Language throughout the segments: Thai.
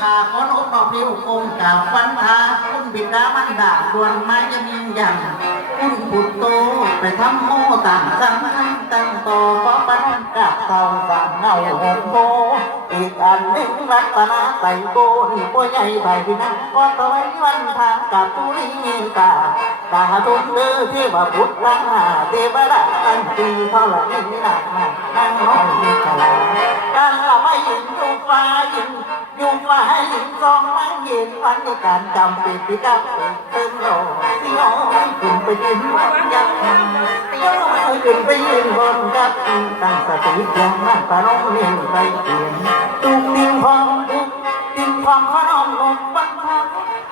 ขาขอนอบนอบนิ้วคงกราบวันทาคุณบิดามันดาดวนไม้จะมีอย่างคุณผุดโตไปทำโมต่างสังตั้งต่อเพราะปันกับเต่าสังเงาหงโบ กอันหนึ่งรัตนาใส่โบนี่ปัวใหญ่ใบพี่นังก็ตะไว้วันทางกับตุลีกาตาตุนเลือที่ว่าพุทธังหาเทวดาอันตีเท่าไหร่นี่นะนั่งห้อยมีขลาการละไม่ยินอยู่ฟ้ายินอยู่ฟ้ายินซอง มันยินวันในการจำเป็นพิดับเติมโลที่น้องขึ้นไปยืนยักษ์ย้อนขึ้นไปยืนบนกับตั้งสติยังมั่นปานองเรียนไปเปลี่ยนตุกดิ้งพองตุกดิ้งความขนมลงบังคับ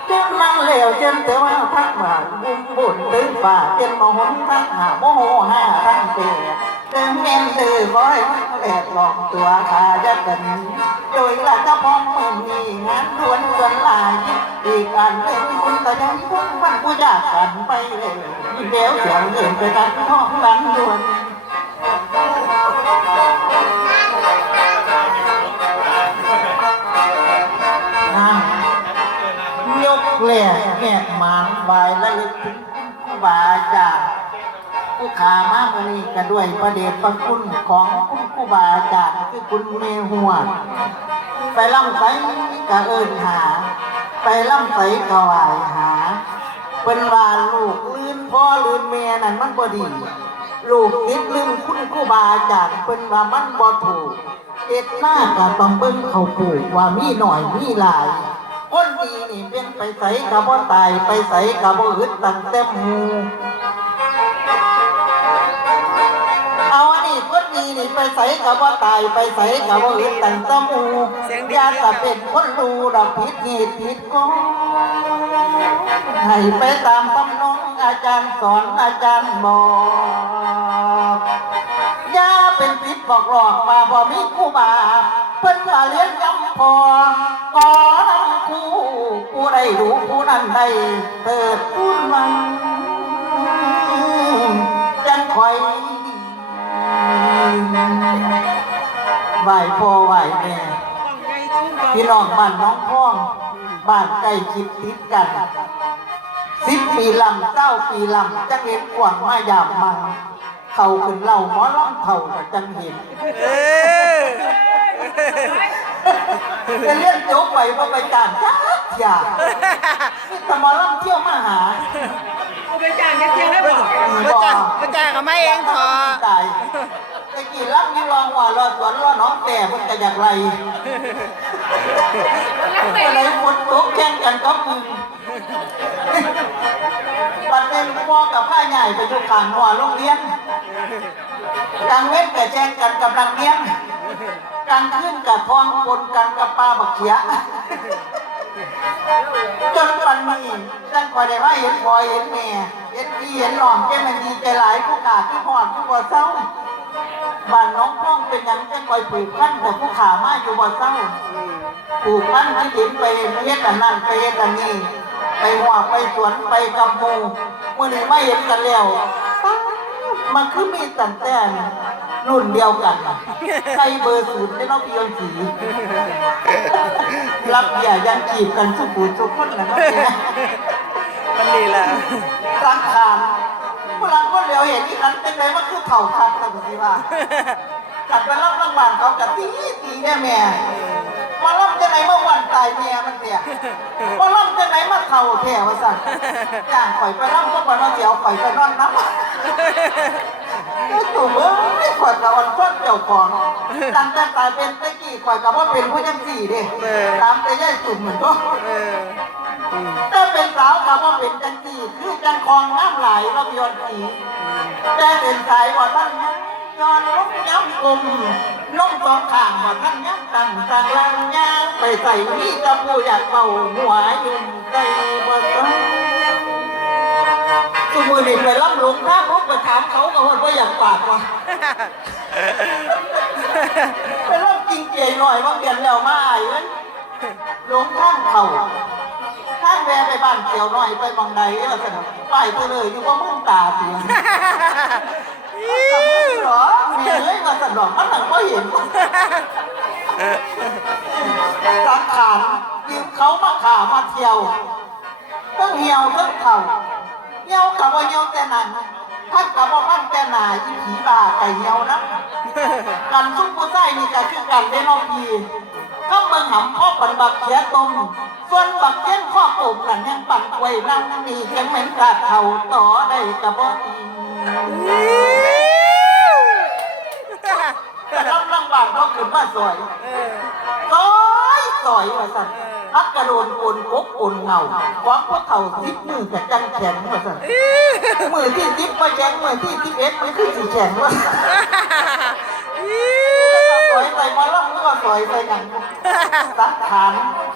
เจ้านั่งเหลวเจ้าแต่ว่าทักมาบุญบุญตื้ ฝ่าเจนมหนทั้งหาโมโหห้าทั้งเปียเติมเงินตื้อคอยแปดหลอกตัวขาจะกันโดยหลักจะพองมือมีงานล้วนส่วนลายอีกอันเป็นคุณก็ยังพุ่งฟันกูจากกันไปเลยเดี๋ยวเสียงเงินไปกันห้องหลังดวน บาอาจารย์ผู้ขามามื่อนี้ก็ด้วยประเดชพระคุณของคุณครูบาอาจารย์คือคุณเมหัวไปล่ำไสกะเอิญหา ไปล่ำไสกะวายหาเป็นว่าลูกลื่นพ่อลื่นแม่นั่นมันบ่ดี ลูกคิดลืมคุณครูบาอาจารย์เป็นว่ามันบ่ถูกเอ็ดหน้าก็ต้องเบิ่งเขาปลูกว่ามีหน่อยมีหลายีนี่เป็นไปใสกะบ่ตายไปใสกะบ่อึดตั้งแต่หมูเอาอันนี้คนดีนี่ไปใสกะบ่ตายไปใสกะบ่อึดตั้งแต่หมูเสียงดีอยาจะเป็นคนรู้ดอกผิดเหตุผิดกงให้ไปตามตำนองอาจารย์สอนอาจารย์บอกอย่าเป็นผิดบอกหลอกว่าบ่มีครูบาเพิ่นว่าเลี้ยงยำพอก่อ ครูผู้ใดรู้ผู้นั้นได้เปิดพูดมันจังคอยไหวพ่อไหวแม่พี่น้องบ้านน้องพ่องบ้านใกล้ชิดติดกันสิบปีลำเก้าปีลำจังเห็นกว่างมายามมังเขาขึ้นเล่าหมอล่ำเท่าจังเห็น จะเลี้ยนโจ๊กไปว่าไปจานจักอย่าแต่หมอล่ำเที่ยวมาหาเอาไปจ้างแค่เที่ยวได้บอกพระเจ้าพระเจ้าก็ไม่เองพอตายตะกี้รับนี่ลองว่ารอสวนรอน้องแต่มันจะอยากไรอะไรคนตกแข่งกันก็มึงปัดเป็นพ่อกับผ้าใหญ่ไปอยู่ข้างหัวโรงเรียนกลางเว้นแต่แจ้งกันกับนักเรียน กลางขึ้นกับทองปนกันกับปลาบักเขียจนวันนี้จังคอยได้ว่าเห็นพอเห็นแม่เห็นพี่เห็นน้องแกมันดีใจหลายผู้ขาที่หอดผู้บ่เศร้าบ้านน้องพ้องเป็นยังจังคอยปลูกพันธุ์แต่ผู้ขามาอยู่บ่เศร้าปลูกพันธุ์ที่ดินไปเฮ็ดอันนั้นไปเฮ็ดอันนี้ไปหัวไปสวนไปกำมูมื้อนี้ไม่เห็นกันแล้วมันคือมีตั้งแต่ รุ่นเดียวกันใครเบอร์ศูนย์ได้น้องพี่ยนสีรับอย่ายังจีบกันสุขุสุขคนนะน้องเนี่ยมันนี่แหละรังคามผู้รังคนเดียวเห็นที่นั้นเป็นไรว่าคือเข่าคัดแต่ผมคิดว่ากัดไปรับรางวัลเขากัดตีตีแม่แม่มาล่ำจะไหนเมื่อวันตายแม่มันเสียมาล่ำจะไหนมาเข่าแค่ว่าสั่นจ้างข่อยไปล่ำพวกวันมาเสียวข่อยไปนอนน้ำไอ้ตู่เอ้ยข่อยกับวันต้น เจ้าของตั้งแต่ตายเป็นตะกี้ข่อยกับว่าเป็นผู้ยังสี่เด้ตามแต่ย่ายตุ่มเหมือนก็เอออืมถ้าเป็นสาวกับว่าเป็นจังสีคือจังคลองน้ำไหลเรายอนสีแต่เป็นสายว่าท่านย้อนลุกย้ำกลมน้องสองข้างว่าท่านย้ำตั้งต่างลังย่างไปใส่นี่กับผู้อยากเบาหัวยุ่งใจบ่ต้องทุ กมือนี่ไปรับหลงถ้าพบไปถามเขาก็ว่าอยากปากว่ะไปรับจริงเจ๋หน่อยว่าเปลี่ยนแล้วมาไอ้เว้ยหลงท่านเขาท่านแวะไปบ้านเกี่ยวหน่อยไปบางใดแล้วสนุกไปไปเลยอยู่ว่ามึงตาเสียงทำไมเหรอมีเลยมาสนองมันหนังก็เห็นสังขารเขามาข่ามาเที่ยวเพิ่งเหี่ยวเพิ่งเข่า เหี่ยวกับว่าเหี่ยวแต่หนังท่านกับว่าท่านแต่หนาอีผีบาไก่เหี่ยวนะกันซุปผู้ใส่นี่ก็คือกันเล่นอพีก็เบิ่งหำพ่อปันบักเขียตมส่วนบักเขียนข้อโอบกันยังปั่นไว้นั่งนี่ยังเหม็นกาดเข่าต่อได้กับบ่อีแต่รับรางวัลเขาขึ้นมาสวยเออสวยสวยว่าสั่น พักกระโดนปนกกปนเงาความพวกเขาทิพมือกับจังแข็งว่าสั่นมือที่ทิพมาแข็งมือที่ทิพเอ็ดมือที่สีแข็งว่าสวยใส่มาล่ำก็สวยใส่กันสักฐาน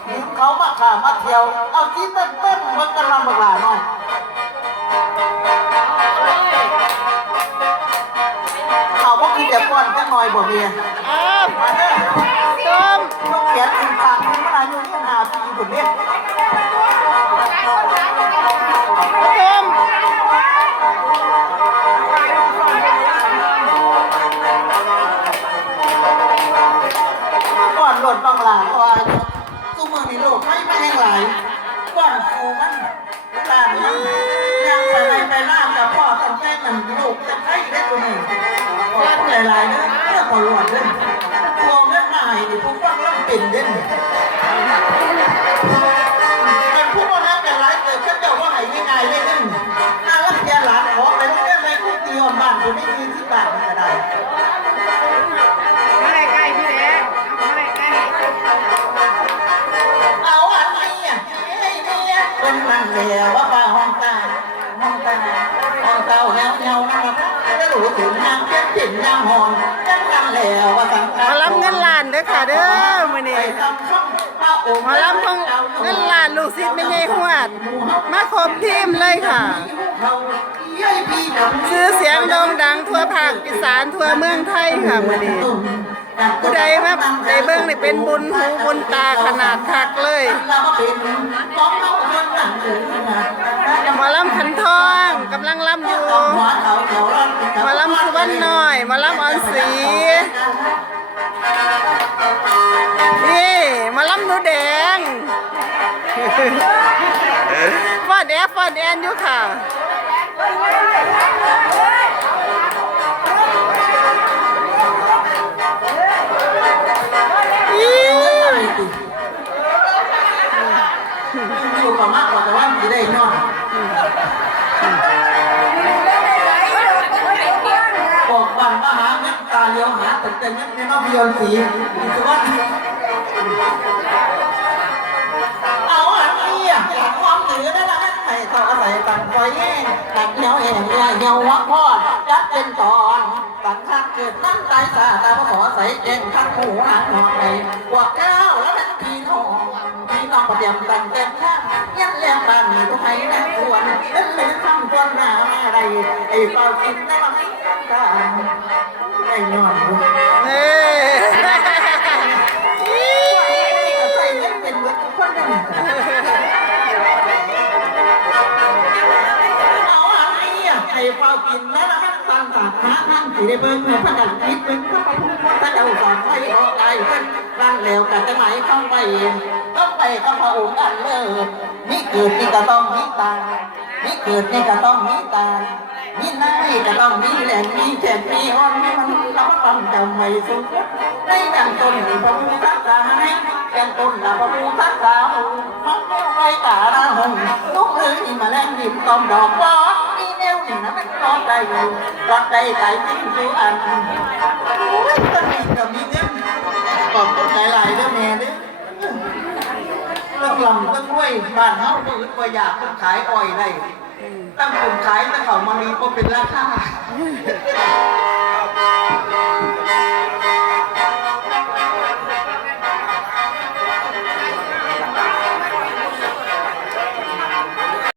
ยิ้มเขามาขามาเที่ยว เอาที่เต้นเต้นมันกำลังบักหลาหน่อยเอาพวกกินแต่ป้อนกันหน่อยบ่เมียอ้าวมาเด้อต้มลูกเขียนอีกฝั่งนึงมันอายุนี่ หาหายง่ายๆเลยเล่น่ารักแกหลานขอไปโรงเรียนอะไรคู่ตีออนบ้านคนนี้มีที่บ้านมันก็ได้ไม่ได้ใกล้พี่แดงไม่ได้ใกล้เอาอันนี้อะให้เมียเป็นมันเดียวว่าป้าห้องตาห้องตาห้องเตาเงาเงานะครับจะรู้ถึงนางเจ็บจิ๋นนางหอนจังกันแล้วว่าสังมารับเงินล้านเด้อค่ะเด้อมื้อไปนี้ ทำช่องพระองค์มารับของเงินล้านลูกศิษย์ไม่ใช่หวด มาครบทีมเลยค่ะ ซื้อเสียงโด่งดังทั่วภาคอีสานทั่วเมืองไทยค่ะมื้อนี้ผู้ใดมาได้เบิ่งนี่เป็นบุญหูบุญตาขนาดคักเลยหมอลำขันทองกำลังลำอยู่หมอลำสุวรรณน้อยหมอลำออนสี แดงฟอดแอฟฟอดแอนอยู่ค่ะอีอยู่กับมากกว่าแต่ว่าจะได้นอนบอกบันมาหาเงินตาเลี้ยวหาแต่แต่เงินในนอกพิยนสีอิสวัสดิ์ เอาอันนี้อะความเหนือได้ละให้ต่อใส่ตังไฟแห้งตังเหนียวแห้งเหี่ยวเหี่ยววักพอดจัดเป็นตอนตังข้างเกิดนั่งตายซาตาขอใส่แกงข้างหูหางหอดไปกว่าเก้าแล้วเป็นพี่น้องพี่น้องประเดี๋ยวตังเต็มข้างยันเลี้ยงบ้านมีทุกให้นะควรเป็นเป็นคำควรหน้าอะไรไอ้เฝ้ากินได้มาไม่ตาไอ้นอนดูเอ้ ท่ได้เบิ่งพระกันคิดเป็นพระพระเจ้าสอนให้ออกไอ้เพิ่นร่างแล้วกันจะไหมเข้าไปต้องไปกับพระองค์อันเลิศนี่เกิดนี่ก็ต้องมีตายนี่เกิดนี่ก็ต้องมีตายมีหน้ายก็ต้องมีแหล่งมีแขนมีอ่อนมีมันราก็ต้องจำไว้สุดในดังต้นนี่พระพุทธศาสนาดังต้นละพระพุทธศาสนามันไม่ไว้ตาละหงลุกเลยนี่มาแรงดิบตอมดอกว่า นวนี่นะมันรอดได้อยู่รอดได้ไก่ทิ้งสู่อันโอ้ยตอนนี้ก็มีเงินขอบคุณหลายๆเด้อแม่เด้อเรื่องลำเรื่องกล้วยบ้านเฮาปืนว่าอยากขายอ้อยได้ตั้งผมขายแต่เขามารีก็เป็นราคา